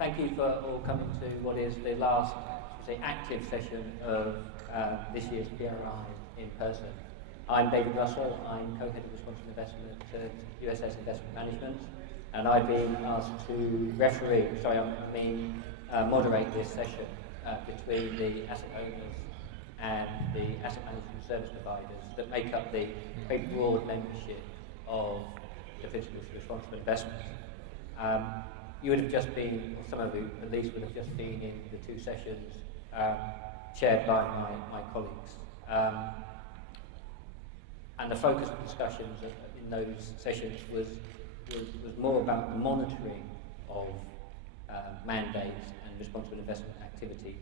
thank you for all coming to what is the last, active session of this year's PRI in person. I'm David Russell. I'm co-head of responsible investment at USS Investment Management, and I've been asked to moderate this session between the asset owners and the asset management service providers that make up the very broad membership of the Principles for Responsible Investment. You would have just been, or some of you at least would have just been in the two sessions chaired by my colleagues. And the focus of discussions in those sessions was more about the monitoring of mandates and responsible investment activity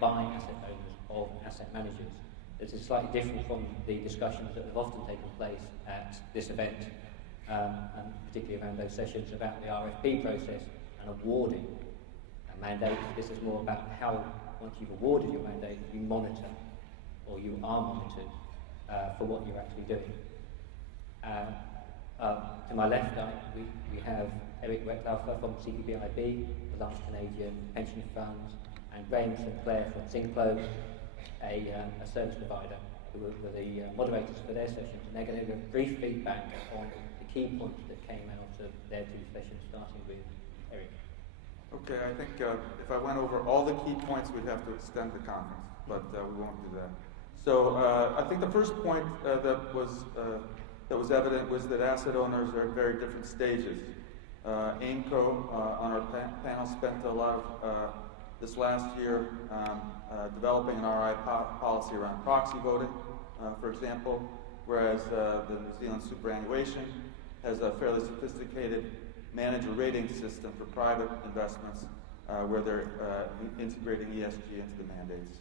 by asset owners of asset managers. This is slightly different from the discussions that have often taken place at this event, and particularly around those sessions about the RFP process and awarding a mandate. This is more about how, once you've awarded your mandate, you monitor, or you are monitored for what you're actually doing. To my left, we have Eric Wettlaufer from CPBIB, the large Canadian pension fund, and Graham Sinclair from Synclo, a service provider, who were the moderators for their sessions, and they're going to give brief feedback on the key points that came out of their two sessions, starting with Eric. Okay, I think if I went over all the key points, we'd have to extend the conference, but we won't do that. So I think the first point that was evident was that asset owners are at very different stages. AIMCO on our panel spent a lot of this last year developing an RI policy around proxy voting, for example, whereas the New Zealand superannuation has a fairly sophisticated manager rating system for private investments where they're integrating ESG into the mandates.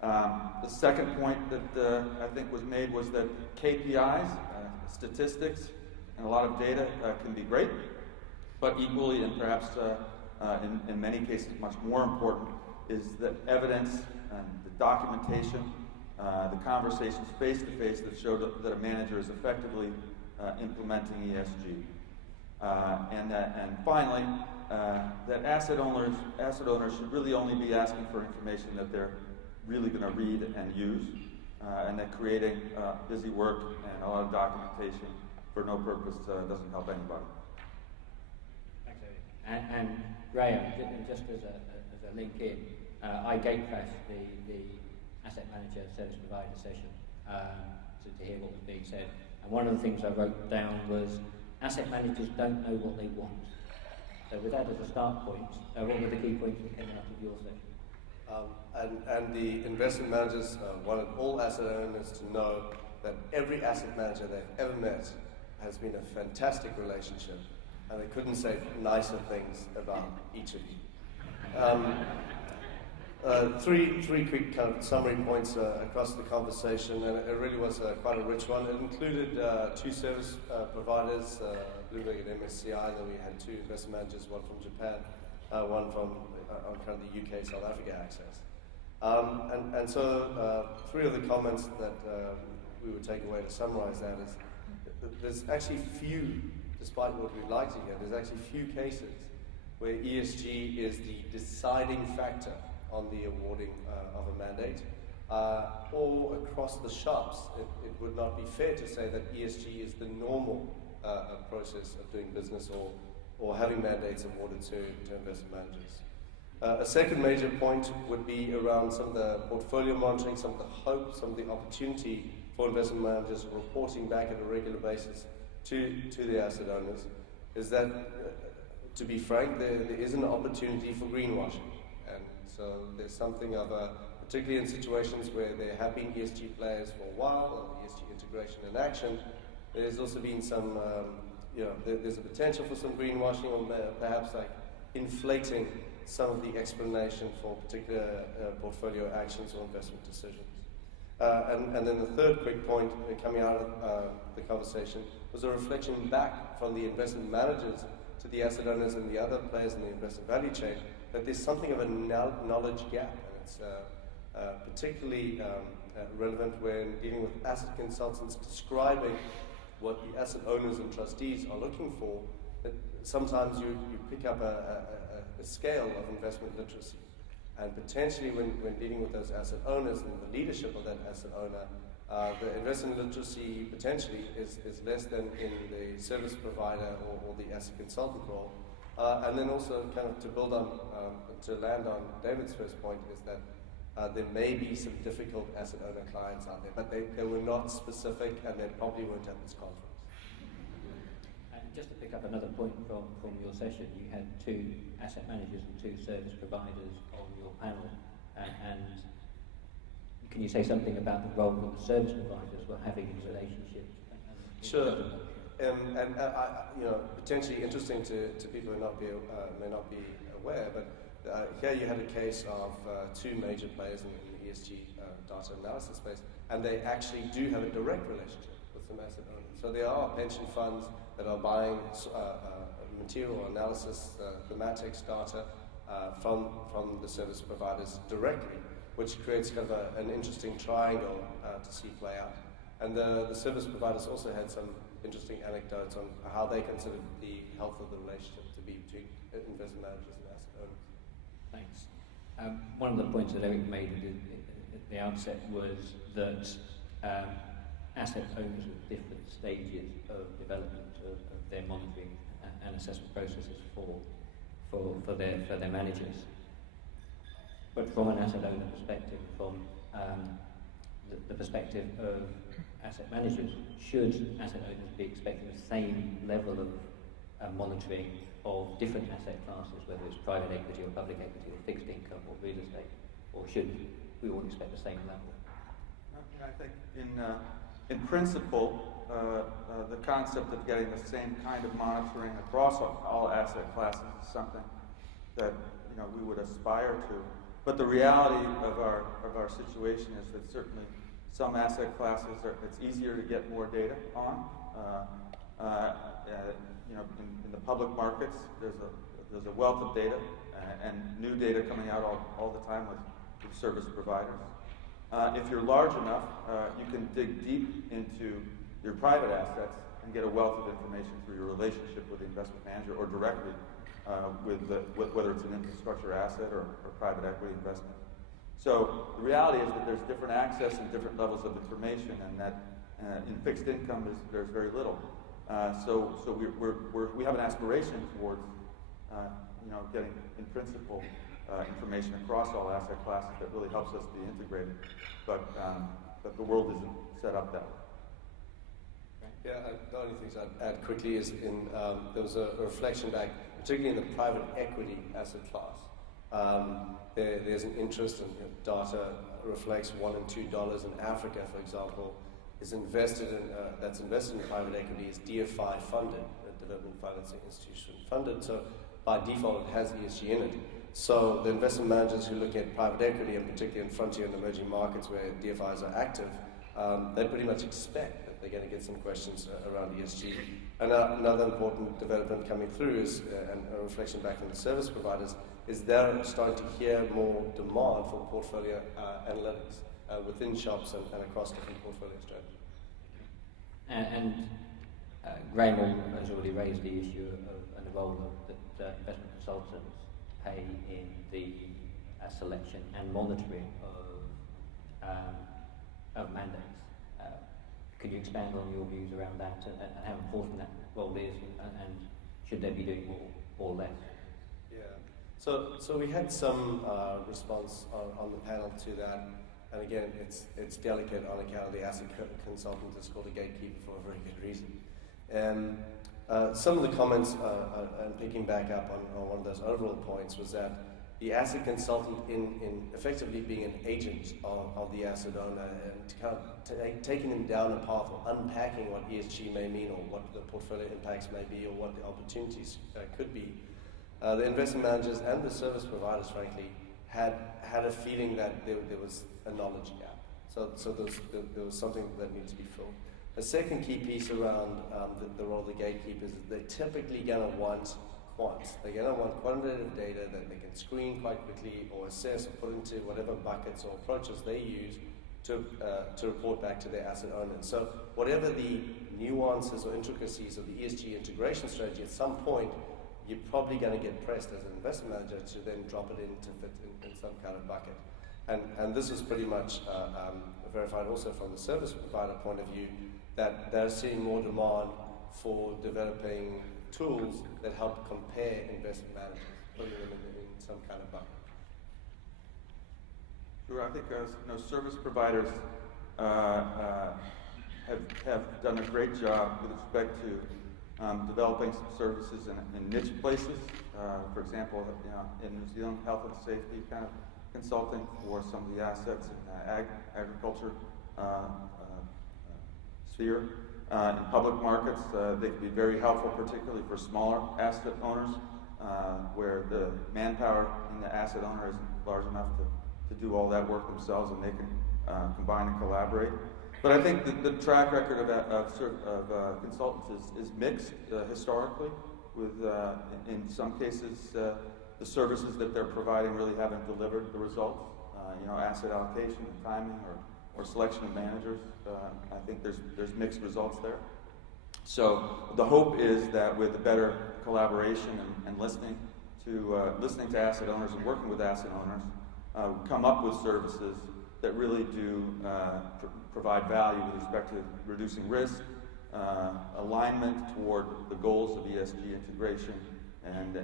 The second point that I think was made was that KPIs, statistics, and a lot of data can be great, but equally, and perhaps in many cases much more important, is the evidence and the documentation, the conversations face-to-face that show that a manager is effectively implementing ESG. And finally, that asset owners should really only be asking for information that they're really going to read and use, and that creating busy work and a lot of documentation for no purpose doesn't help anybody. Thanks, Eric. And Graham, just as a link in, I gate crashed the asset manager service provider session to hear what was being said. And one of the things I wrote down was asset managers don't know what they want. So with that as a start point, what were the key points that came out of your session? And the investment managers wanted all asset owners to know that every asset manager they've ever met has been a fantastic relationship, and they couldn't say nicer things about each of you. Three quick kind of summary points across the conversation, and it really was quite a rich one. It included two service providers, Bloomberg and MSCI, and then we had two investment managers, one from Japan, one from on kind of the UK South Africa access. And so three of the comments that we would take away to summarize that is there's actually few, despite what we'd like to hear, there's actually few cases where ESG is the deciding factor on the awarding of a mandate, or across the shops. It would not be fair to say that ESG is the normal process of doing business or having mandates awarded to investment managers. A second major point would be around some of the portfolio monitoring, some of the hope, some of the opportunity for investment managers reporting back at a regular basis to the asset owners, is that, to be frank, there is an opportunity for greenwashing. And so there's something of a, particularly in situations where there have been ESG players for a while, and ESG integration in action, there's also been some, there's a potential for some greenwashing, or perhaps like inflating some of the explanation for particular portfolio actions or investment decisions. And then the third quick point coming out of the conversation was a reflection back from the investment managers to the asset owners and the other players in the investment value chain, that there's something of a knowledge gap, and it's particularly relevant when dealing with asset consultants describing what the asset owners and trustees are looking for. sometimes you pick up a scale of investment literacy. And potentially when dealing with those asset owners and the leadership of that asset owner, the investment literacy potentially is less than in the service provider or the asset consultant role. And then also kind of to land on David's first point is that there may be some difficult asset owner clients out there, but they were not specific and they probably weren't at this conference. And just to pick up another point from your session, you had 2 asset managers and 2 service providers on your panel. And can you say something about the role that the service providers were having in relationships? Sure. Potentially interesting to people who may not be aware, but here you had a case of 2 major players in the ESG data analysis space, and they actually do have a direct relationship with some asset owners. So there are pension funds that are buying material analysis, thematics data from the service providers directly, which creates kind of an interesting triangle to see play out. And the service providers also had some interesting anecdotes on how they considered the health of the relationship to be between investment managers and asset owners. Thanks. One of the points that Eric made at the outset was that asset owners at different stages of development of their monitoring and assessment processes for their managers. But from an asset owner perspective, from the perspective of asset managers, should asset owners be expecting the same level of monitoring of different asset classes, whether it's private equity or public equity or fixed income or real estate, or should we all expect the same level? I think in principle, the concept of getting the same kind of monitoring across all asset classes is something that we would aspire to. But the reality of our situation is that certainly some asset classes it's easier to get more data on. In the public markets, there's a wealth of data and new data coming out all the time with service providers. If you're large enough, you can dig deep into your private assets and get a wealth of information through your relationship with the investment manager or directly with whether it's an infrastructure asset or private equity investment. So the reality is that there's different access and different levels of information, and that in fixed income there's very little. So we have an aspiration towards getting in principle information across all asset classes that really helps us be integrated, but the world isn't set up that way. Yeah, the only things I'd add quickly is there was a reflection back, particularly in the private equity asset class. There's an interest in data reflects $1 and $2 in Africa, for example, is invested in private equity is DFI funded, development financing institution funded. So by default, it has ESG in it. So the investment managers who look at private equity, and particularly in frontier and emerging markets where DFIs are active, they pretty much expect that they're going to get some questions around ESG. And another important development coming through is, and a reflection back from the service providers, is they're starting to hear more demand for portfolio analytics within shops and across different portfolio strategies. And Graham has already raised the issue and the role that investment consultants play in the selection and monitoring of mandates. Can you expand on your views around that and how important that role is, and should they be doing more or less? Yeah. So we had some response on the panel to that, and again, it's delicate on account of the asset consultant is called a gatekeeper for a very good reason. And some of the comments, and picking back up on one of those overall points, was that the asset consultant in effectively being an agent of the asset owner and kind of taking them down a path or unpacking what ESG may mean or what the portfolio impacts may be or what the opportunities could be. The investment managers and the service providers, frankly, had a feeling that there was a knowledge gap. So there was something that needed to be filled. A second key piece around the role of the gatekeepers is they're typically going to want quants. They're going to want quantitative data that they can screen quite quickly or assess or put into whatever buckets or approaches they use to report back to their asset owners. So whatever the nuances or intricacies of the ESG integration strategy, at some point, you're probably going to get pressed as an investment manager to then drop it in to fit in some kind of bucket. And this is pretty much verified also from the service provider point of view, that they're seeing more demand for developing tools that help compare investment managers, putting them in some kind of bucket. Sure, I think service providers have done a great job with respect to developing some services in niche places. For example, in New Zealand, health and safety kind of consulting for some of the assets in agriculture sphere. In public markets, they can be very helpful, particularly for smaller asset owners, where the manpower in the asset owner isn't large enough to do all that work themselves, and they can combine and collaborate. But I think the track record of consultants is mixed historically, with in some cases the services that they're providing really haven't delivered the results. Asset allocation and timing, or selection of managers. I think there's mixed results there. So the hope is that with the better collaboration and listening to asset owners and working with asset owners, come up with services that really do provide value with respect to reducing risk, alignment toward the goals of ESG integration, and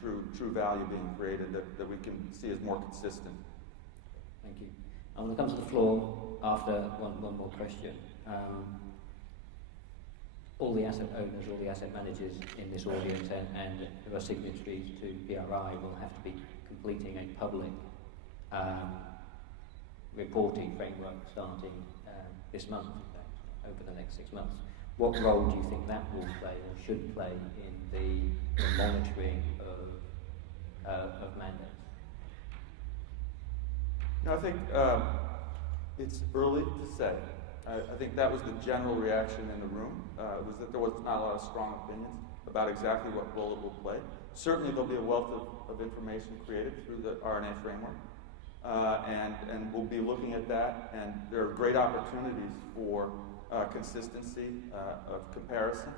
true value being created that we can see as more consistent. Thank you. I'm going to come to the floor after one more question. All the asset owners, all the asset managers in this audience and who are signatories to PRI will have to be completing a public reporting framework starting this month, in fact, over the next 6 months. What role do you think that will play or should play in the monitoring of mandates? I think it's early to say. I think that was the general reaction in the room, was that there was not a lot of strong opinions about exactly what role it will play. Certainly there'll be a wealth of information created through the RNA framework, and we'll be looking at that, and there are great opportunities for consistency of comparison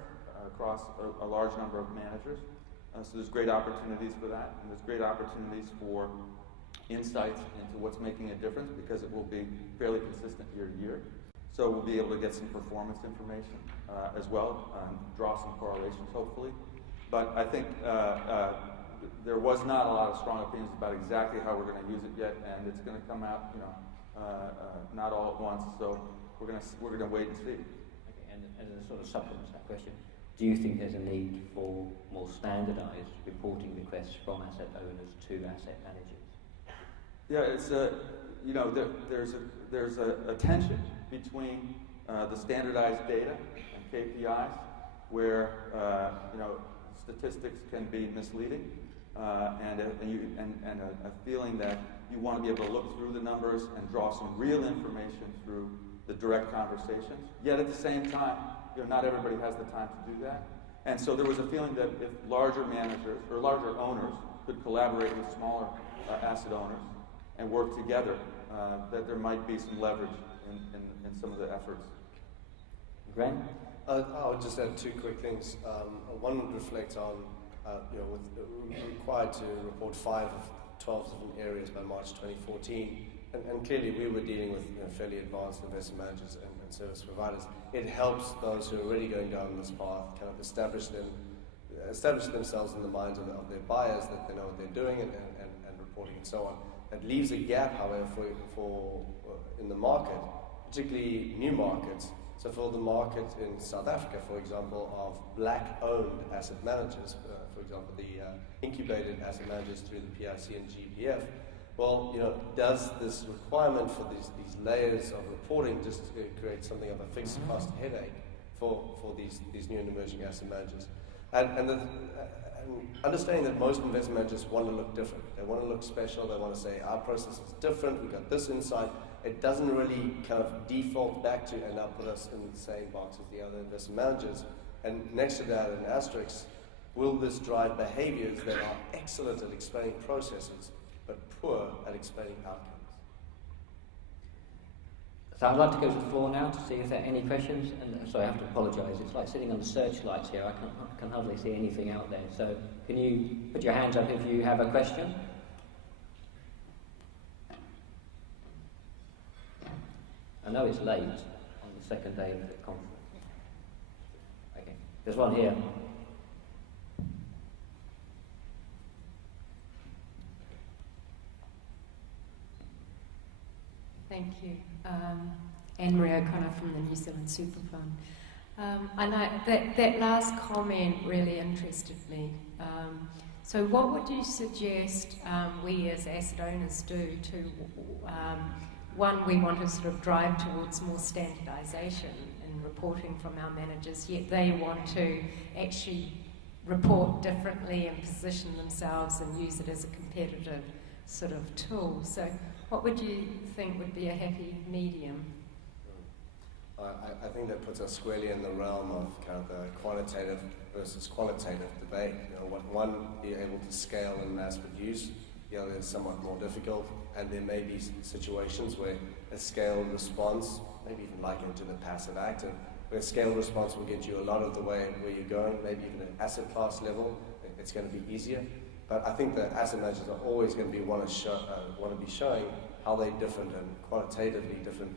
across a large number of managers. So there's great opportunities for that, and there's great opportunities for insights into what's making a difference, because it will be fairly consistent year to year. So we'll be able to get some performance information as well, and draw some correlations, hopefully. But I think there was not a lot of strong opinions about exactly how we're going to use it yet, and it's going to come out, not all at once. So we're going to wait and see. Okay, and as a sort of supplement to that question, do you think there's a need for more standardised reporting requests from asset owners to asset managers? Yeah, it's there's a tension between the standardized data and KPIs, where statistics can be misleading, and a feeling that you want to be able to look through the numbers and draw some real information through the direct conversations. Yet at the same time, not everybody has the time to do that, and so there was a feeling that if larger managers or larger owners could collaborate with smaller asset owners and work together, that there might be some leverage in some of the efforts. Graham? I would just add two quick things. One would reflect on, we're required to report 5 of 12 different areas by March 2014, and clearly we were dealing with fairly advanced investment managers and service providers. It helps those who are already going down this path kind of establish themselves in the minds of their buyers, that they know what they're doing and reporting and so on. It leaves a gap, however, for in the market, particularly new markets. So for the market in South Africa, for example, of black-owned asset managers, for example, the incubated asset managers through the PIC and GPF, well, does this requirement for these layers of reporting just create something of a fixed cost headache for these new and emerging asset managers? And understanding that most investment managers want to look different. They want to look special. They want to say, our process is different. We've got this insight. It doesn't really kind of default back to and now put us in the same box as the other investment managers. And next to that, an asterisk, will this drive behaviors that are excellent at explaining processes, but poor at explaining outcomes? So I'd like to go to the floor now to see if there are any questions. And sorry, I have to apologise. It's like sitting on the searchlights here. I can hardly see anything out there. So can you put your hands up if you have a question? I know it's late on the second day of the conference. Okay, there's one here. Thank you. Anne-Marie O'Connor from the New Zealand Super Fund. I know that last comment really interested me. So what would you suggest we as asset owners do to, one, we want to sort of drive towards more standardisation in reporting from our managers, yet they want to actually report differently and position themselves and use it as a competitive sort of tool. So what would you think would be a happy medium? I think that puts us squarely in the realm of kind of the quantitative versus qualitative debate. You know, one, be able to scale and mass produce, the other is somewhat more difficult, and there may be situations where a scaled response, maybe even likened to the passive active, where a scaled response will get you a lot of the way where you're going, maybe even at asset class level, it's going to be easier. But I think the asset managers are always going to want to be showing how they're different and qualitatively different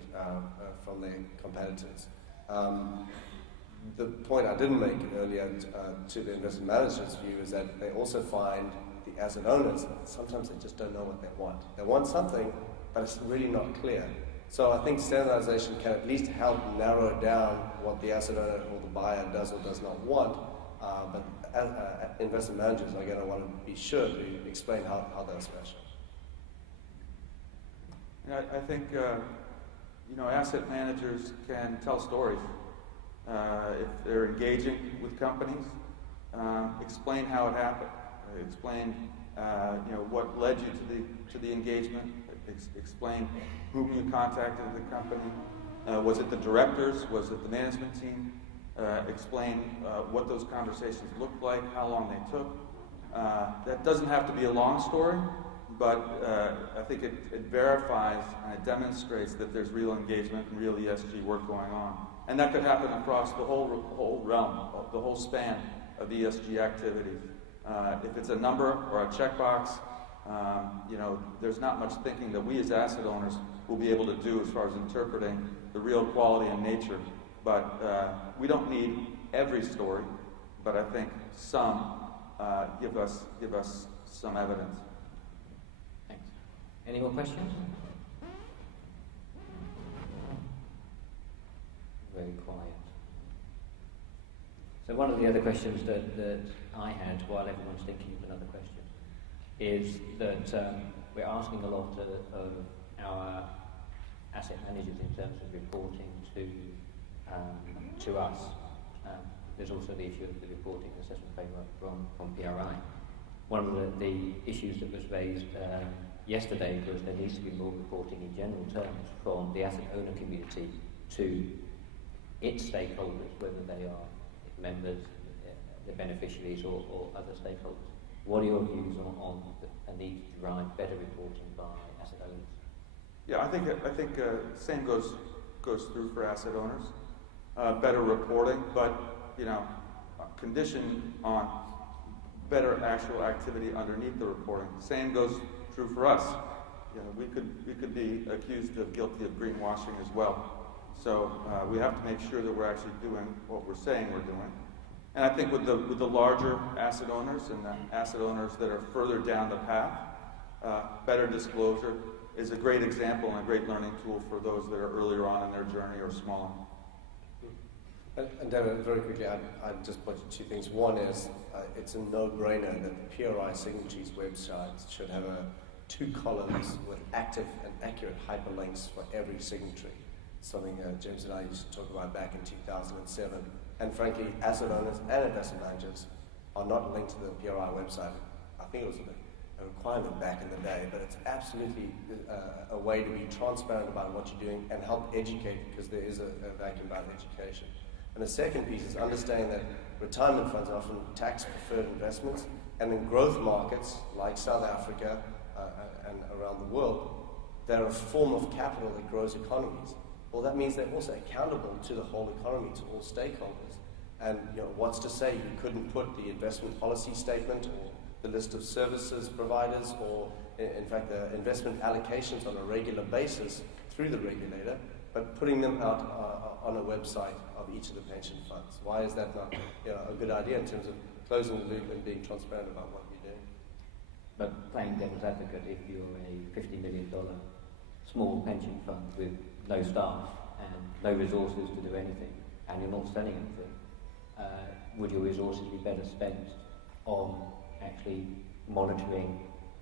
from their competitors. The point I didn't make earlier to the investment managers' view is that they also find the asset owners, sometimes they just don't know what they want. They want something, but it's really not clear. So I think standardization can at least help narrow down what the asset owner or the buyer does or does not want. But investment managers are going to want to be sure to explain how they're special. I think asset managers can tell stories if they're engaging with companies. Explain how it happened. Explain what led you to the engagement. Explain whom you contacted at the company. Was it the directors? Was it the management team? Explain what those conversations looked like, how long they took. That doesn't have to be a long story, but I think it verifies and it demonstrates that there's real engagement and real ESG work going on. And that could happen across the whole realm, the whole span of ESG activities. If it's a number or a checkbox, there's not much thinking that we as asset owners will be able to do as far as interpreting the real quality and nature. But we don't need every story, but I think some give us some evidence. Thanks. Any more questions? Very quiet. So one of the other questions that I had while everyone's thinking of another question is that we're asking a lot of our asset managers in terms of reporting to us. There's also the issue of the reporting assessment framework from PRI. One of the issues that was raised yesterday was there needs to be more reporting in general terms from the asset owner community to its stakeholders, whether they are members, the beneficiaries, or other stakeholders. What are your views on the need to drive better reporting by asset owners? Yeah, I think same goes through for asset owners. Better reporting, but conditioned on better actual activity underneath the reporting. Same goes true for us. We could be accused of guilty of greenwashing as well. So we have to make sure that we're actually doing what we're saying we're doing. And I think with the larger asset owners and the asset owners that are further down the path, better disclosure is a great example and a great learning tool for those that are earlier on in their journey or smaller. And David, very quickly, I'd just point to two things. One is, it's a no-brainer that the PRI signatories website should have 2 columns with active and accurate hyperlinks for every signatory. Something James and I used to talk about back in 2007. And frankly, asset owners and investment managers are not linked to the PRI website. I think it was a requirement back in the day, but it's absolutely a way to be transparent about what you're doing and help educate, because there is a vacuum about education. And the second piece is understanding that retirement funds are often tax-preferred investments, and in growth markets like South Africa and around the world, they're a form of capital that grows economies. Well, that means they're also accountable to the whole economy, to all stakeholders. And what's to say you couldn't put the investment policy statement or the list of services providers or, in fact, the investment allocations on a regular basis through the regulator, but putting them out on a website of each of the pension funds. Why is that not a good idea in terms of closing the loop and being transparent about what you're doing? But playing devil's advocate, if you're a $50 million small pension fund with no staff and no resources to do anything, and you're not selling anything, would your resources be better spent on actually monitoring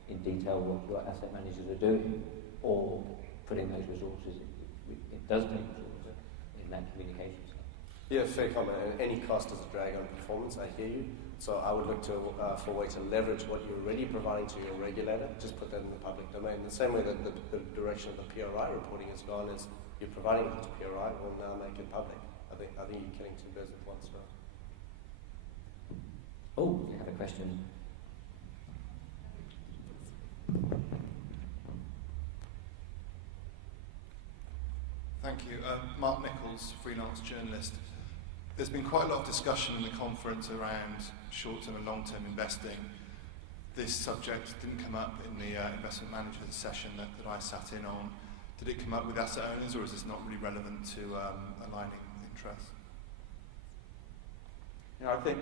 in detail what your asset managers are doing, or putting those resources, it does take resources in that communication stuff? Yeah, fair comment. And any cost is a drag on performance, I hear you. So I would look for a way to leverage what you're already providing to your regulator, just put that in the public domain. In the same way that the direction of the PRI reporting has gone is you're providing it to PRI, will now make it public. I think you're killing two birds with one stone. Oh, we have a question. Thank you. Mark Nichols, freelance journalist. There's been quite a lot of discussion in the conference around short-term and long-term investing. This subject didn't come up in the investment managers session that I sat in on. Did it come up with asset owners, or is this not really relevant to aligning interests? I think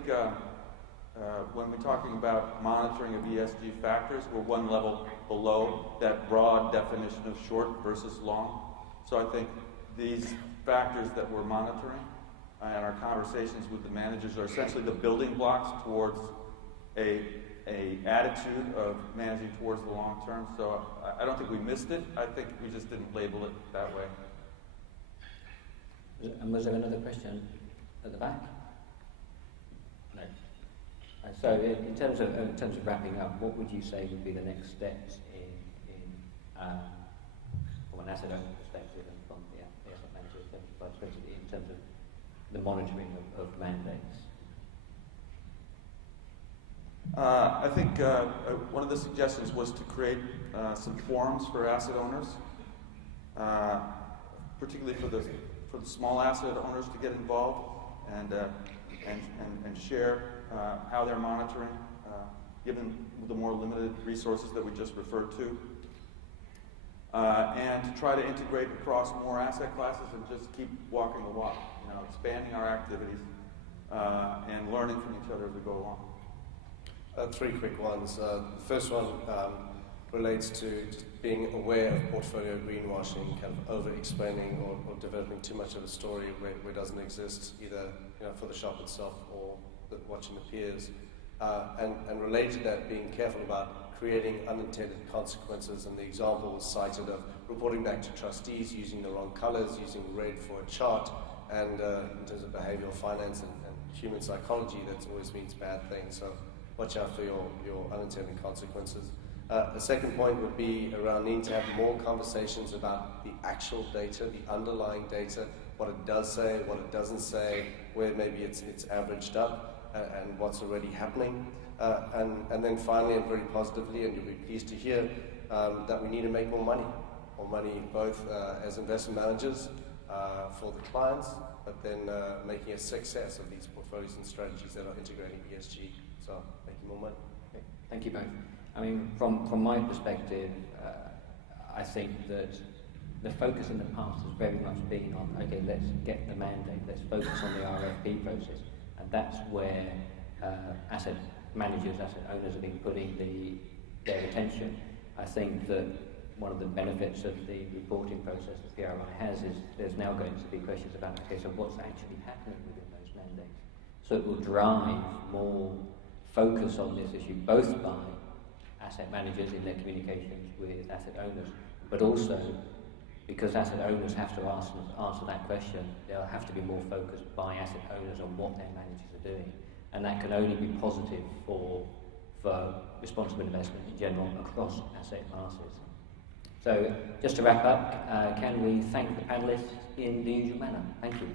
when we're talking about monitoring of ESG factors, we're one level below that broad definition of short versus long. So I think these factors that we're monitoring and our conversations with the managers are essentially the building blocks towards a attitude of managing towards the long term. So I don't think we missed it. I think we just didn't label it that way. And was there another question at the back? No. So in terms of wrapping up, what would you say would be the next steps from an asset owner perspective and from the asset manager perspective in terms of the monitoring of mandates? I think one of the suggestions was to create some forums for asset owners, particularly for the small asset owners to get involved and share how they're monitoring, given the more limited resources that we just referred to, and to try to integrate across more asset classes and just keep walking the walk, expanding our activities and learning from each other as we go along. Three quick ones. The first one relates to just being aware of portfolio greenwashing, kind of over-explaining or developing too much of a story where it doesn't exist, either for the shop itself or watching the peers. And related to that, being careful about creating unintended consequences. And the example was cited of reporting back to trustees using the wrong colors, using red for a chart, and in terms of behavioral finance and human psychology, that always means bad things. So watch out for your unintended consequences. The second point would be around needing to have more conversations about the actual data, the underlying data, what it does say, what it doesn't say, where maybe it's averaged up, and what's already happening. And then finally, and very positively, and you'll be pleased to hear, that we need to make more money both as investment managers for the clients, but then making a success of these portfolios and strategies that are integrating ESG. So making more money. Okay. Thank you both. I mean, from my perspective, I think that the focus in the past has very much been on, okay, let's get the mandate, let's focus on the RFP process, and that's where asset managers, asset owners have been putting their attention. I think that one of the benefits of the reporting process that PRI has is there's now going to be questions about, okay, so what's actually happening within those mandates? So it will drive more focus on this issue, both by asset managers in their communications with asset owners, but also because asset owners have to answer that question, there'll have to be more focus by asset owners on what their managers are doing. And that can only be positive for responsible investment in general across asset classes. So just to wrap up, can we thank the panellists in the usual manner? Thank you.